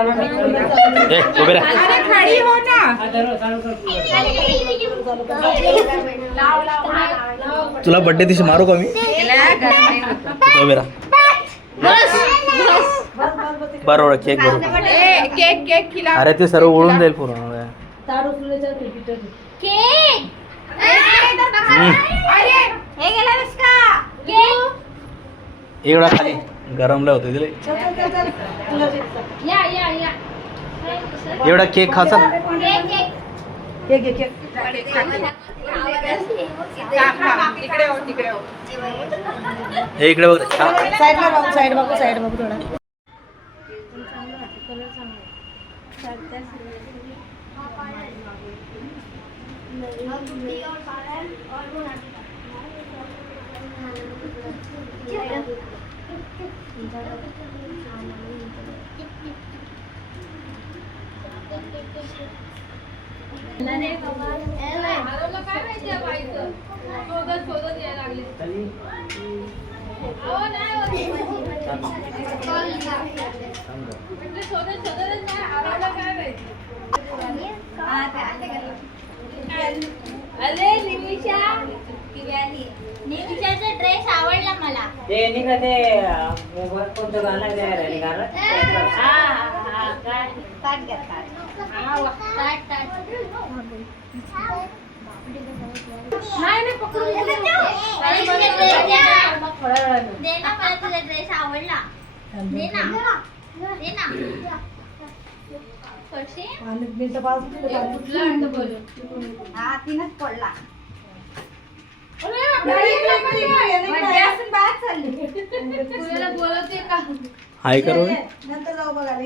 उभे राहा. तुला बर्थडे दिवशी मारू का मी? उभे राहा. बरोबर केक बरोबर. अरे ते सर्व ओढून जाईल पूर्ण. एवढा खाली गरमला होतं तिला. एवढा केक खाचा. हे इकडे बघ. साईड बघू थोडा. निमिषाचा ड्रेस आवडला मला. ते निघते मोबाईल कोणतं गाणं द्यायला निघालं. नाही पकडून दे ना मला तुझा ड्रेस आवडला. दे ना तीनच पडला. हाय करू. नंतर जाऊ बघायला.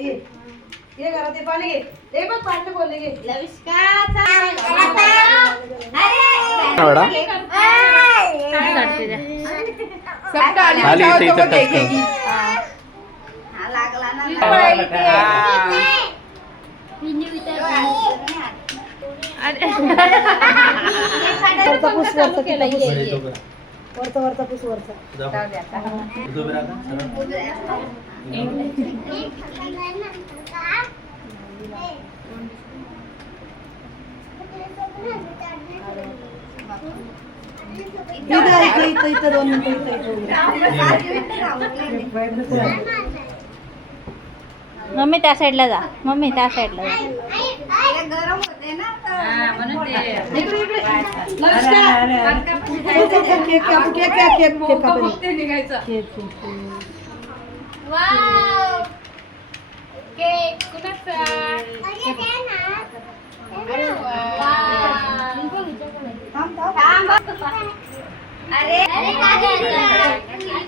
ये घरात ते पाणी घे. ते बघ पाणी बोलले घे. आली इथे इथं टच कर. लागला ना. वरचा पुस वरचा. इथं 2 मम्मी त्या साईडला जा. मम्मी त्या साईडला जा. गरम होते ना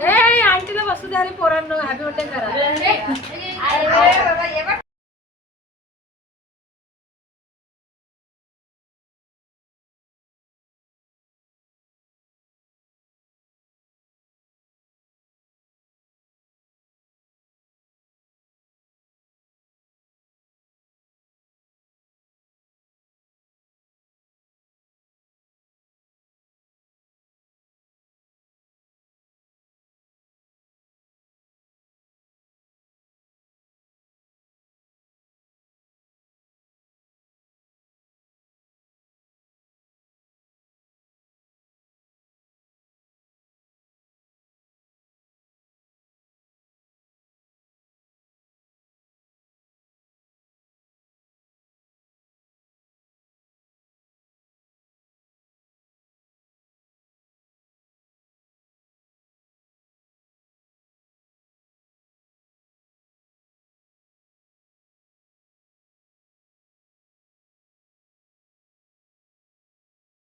अरे आंटीला बसू द्या. पोरांनो हॅपी बर्थडे करा.